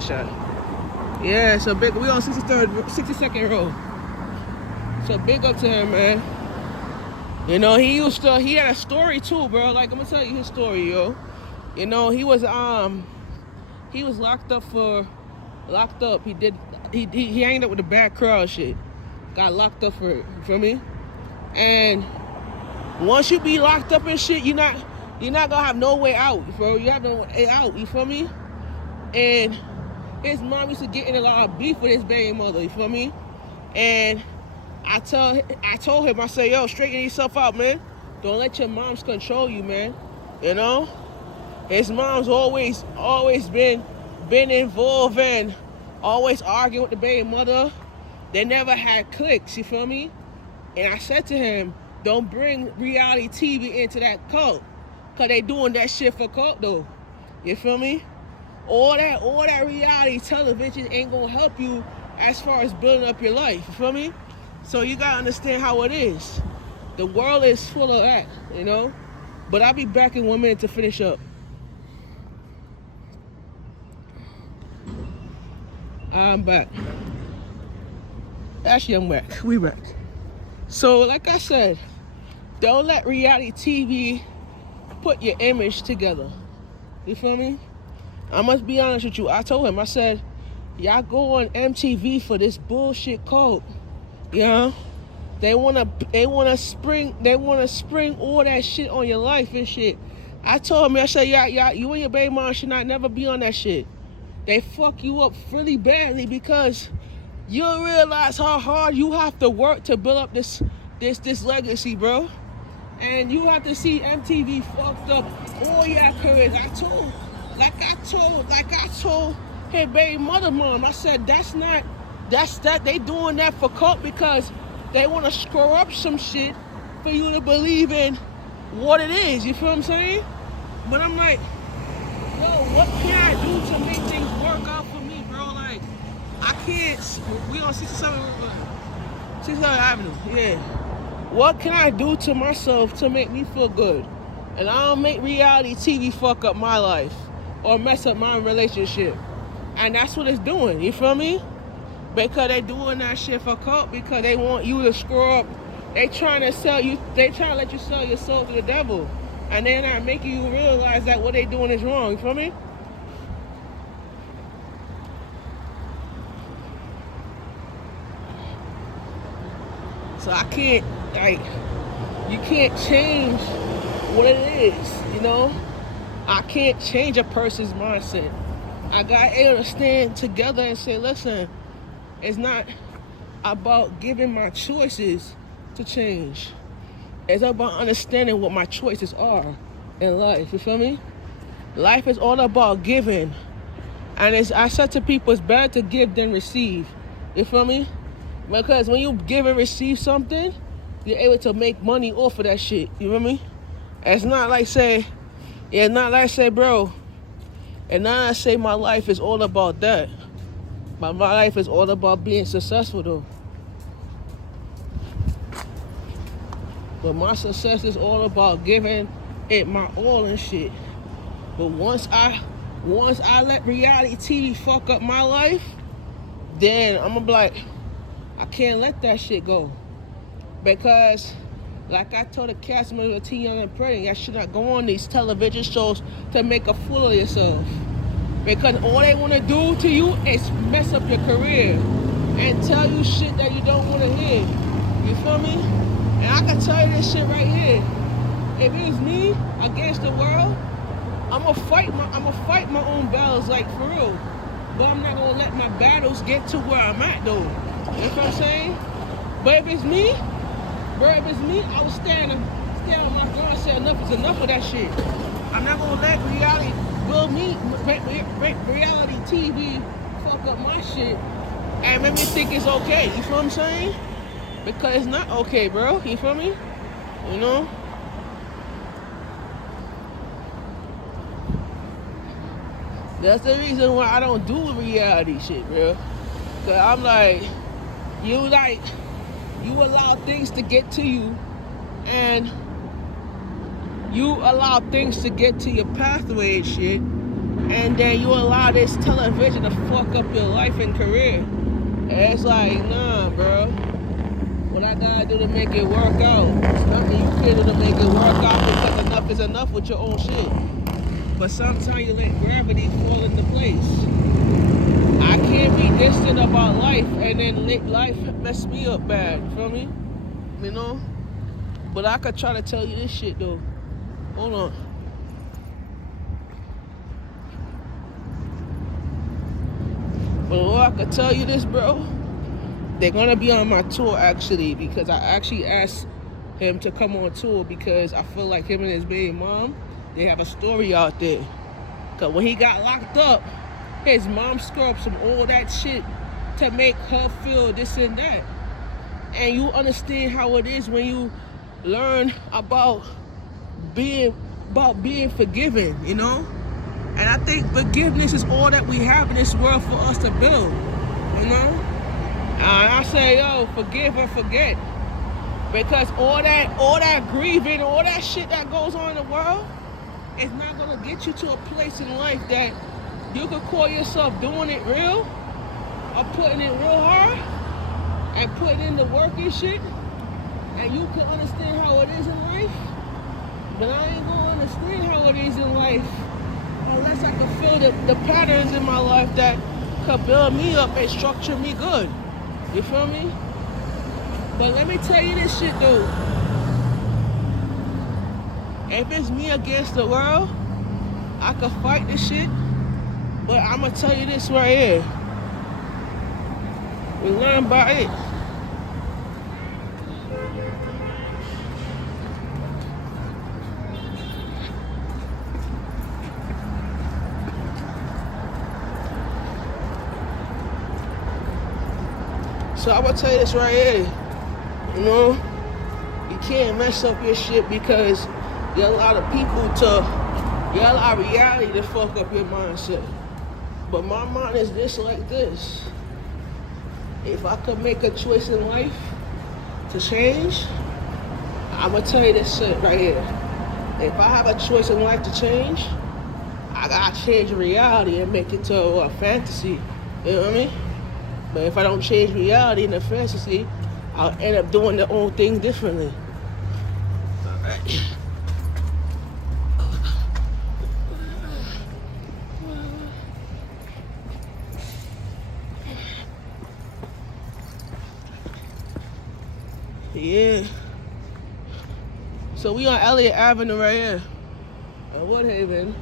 headshot. Yeah, so big. We on 62nd row. So big up to him, man. You know, he had a story too, bro. Like, I'm gonna tell you his story, yo. You know, he was locked up. He hanged up with the bad crowd shit. Got locked up for it, you feel me? And once you be locked up and shit, you're not gonna have no way out, bro. You have no way out, you feel me? And his mom used to get in a lot of beef with his baby mother, you feel me? And I told him, I said, yo, straighten yourself out, man. Don't let your moms control you, man. You know? His mom's always been involved and always arguing with the baby mother. They never had cliques, you feel me? And I said to him, don't bring reality TV into that cult. Cause they doing that shit for cult though. You feel me? All that reality television ain't gonna help you as far as building up your life, you feel me? So you gotta understand how it is. The world is full of that, you know? But I'll be back in 1 minute to finish up. I'm back. Actually, I'm back. We back. So, like I said, don't let reality TV put your image together. You feel me? I must be honest with you. I told him, I said, y'all go on MTV for this bullshit code. You know? They wanna spring all that shit on your life and shit. I told him, I said, yeah, you and your baby mom should not never be on that shit. They fuck you up really badly because you'll realize how hard you have to work to build up this legacy, bro. And you have to see MTV fucked up all your careers. I told his baby mom, I said they doing that for cult because they want to screw up some shit for you to believe in what it is. You feel what I'm saying? But I'm like, yo, what can I do to make things work out for me, bro? Like, I can't. We on 67th Avenue. Yeah. What can I do to myself to make me feel good? And I don't make reality TV fuck up my life or mess up my relationship. And that's what it's doing. You feel me? Because they doing that shit for cult because they want you to screw up. They trying to let you sell your soul to the devil. And they're not making you realize that what they doing is wrong. You feel me? So I can't, you can't change what it is, you know? I can't change a person's mindset. I got to stand together and say, listen, it's not about giving my choices to change. It's about understanding what my choices are in life, you feel me? Life is all about giving. And I said to people, it's better to give than receive, you feel me? Because when you give and receive something, you're able to make money off of that shit, you feel me? It's not like say, bro, and now I say my life is all about that. My life is all about being successful though. But my success is all about giving it my all and shit. But once I let reality TV fuck up my life, then I'm gonna be like, I can't let that shit go. Because like I told the cast member of Too Young and Pretty, y'all should not go on these television shows to make a fool of yourself. Because all they want to do to you is mess up your career and tell you shit that you don't want to hear. You feel me? And I can tell you this shit right here. If it was me against the world, I'm gonna fight my own battles, like for real. But I'm not gonna let my battles get to where I'm at though. You know what I'm saying? But if it's me, I will stand on my ground and say enough is enough of that shit. I'm not gonna let reality TV fuck up my shit and make me think it's okay. You feel what I'm saying? Because it's not okay, bro. You feel me? You know? That's the reason why I don't do reality shit, bro. Cause I'm like, you allow things to get to you, and you allow things to get to your pathway and shit, and then you allow this television to fuck up your life and career. And it's like, nah, bro. What I gotta do to make it work out? There's nothing you can do to make it work out because enough is enough with your own shit. But sometimes you let gravity fall into place. I can't be distant about life and then let life mess me up bad. You feel me? You know? But I could try to tell you this shit though. Hold on. But I could tell you this, bro. They're gonna be on my tour actually, because I actually asked him to come on tour because I feel like him and his baby mom, they have a story out there. Cause when he got locked up, his mom screwed up some all that shit to make her feel this and that. And you understand how it is when you learn about being forgiven, you know? And I think forgiveness is all that we have in this world for us to build, you know? And I say, yo, forgive or forget. Because all that grieving, all that shit that goes on in the world is not gonna get you to a place in life that you could call yourself doing it real or putting it real hard and putting in the work and shit, and you can understand how it is in life. But I ain't gonna understand how it is in life unless I can feel the patterns in my life that could build me up and structure me good. You feel me? But let me tell you this shit though. If it's me against the world, I could fight this shit. But I'ma tell you this right here. We learn by it. So I'm gonna tell you this right here. You know, you can't mess up your shit because you allow reality to fuck up your mindset. But my mind is this like this. If I could make a choice in life to change, I'm gonna tell you this shit right here. If I have a choice in life to change, I gotta change reality and make it to a fantasy. You know what I mean? But if I don't change reality in the fantasy, I'll end up doing the own thing differently. Alright. Yeah. So we on Elliott Avenue right here in Woodhaven.